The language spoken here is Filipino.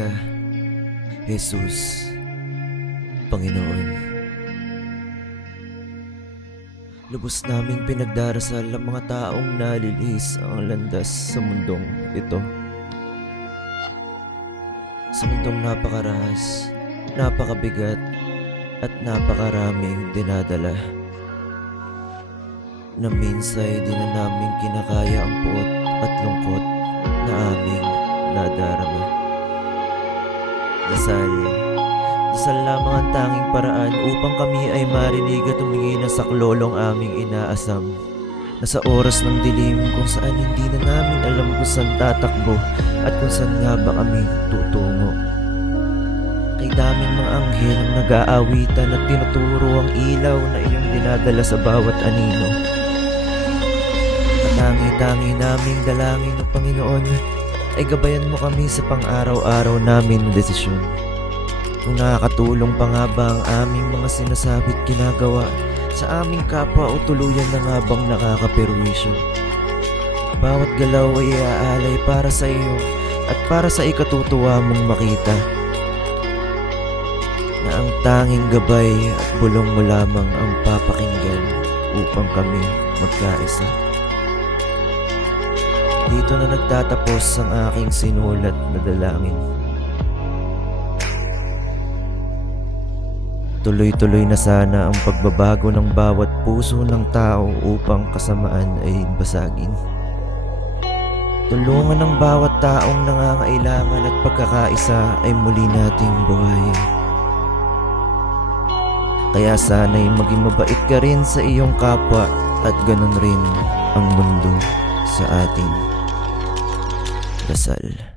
Hallelujah, Jesus, Panginoon. Lubos naming pinagdarasal ang mga taong nalilis ang landas sa mundong ito. Sa mundong napakarahas, napakabigat at napakaraming dinadala, na minsay di na namin kinakaya ang puot at lungkot na aming nadarama. Dasal lamang ang tanging paraan upang kami ay marinig at humingi ng saklolong aming inaasam, na sa oras ng dilim kung saan hindi na namin alam kung saan tatakbo at kung saan nga ba kami tutungo. Kay daming mga anghel ang nag-aawitan at tinuturo ang ilaw na iyong dinadala sa bawat anino. Tangi-tangi naming dalangin ng Panginoon ay gabayan mo kami sa pang-araw-araw namin na desisyon. Kung nakakatulong pa nga ba ang aming mga sinasabit ginagawa sa aming kapwa o tuluyan na nga bang nakakaperwisyo. Bawat galaw ay iaalay para sa iyo at para sa ikatutuwa mong makita na ang tanging gabay at bulong mo lamang ang papakinggan upang kami magkaisa. Dito na nagtatapos ang aking sinulat na dalangin. Tuloy-tuloy na sana ang pagbabago ng bawat puso ng tao upang kasamaan ay basagin. Tulungan ng bawat taong nangangailangan at pagkakaisa ay muli nating buhayin. Kaya sana'y maging mabait ka rin sa iyong kapwa at ganun rin ang mundo sa ating dasal.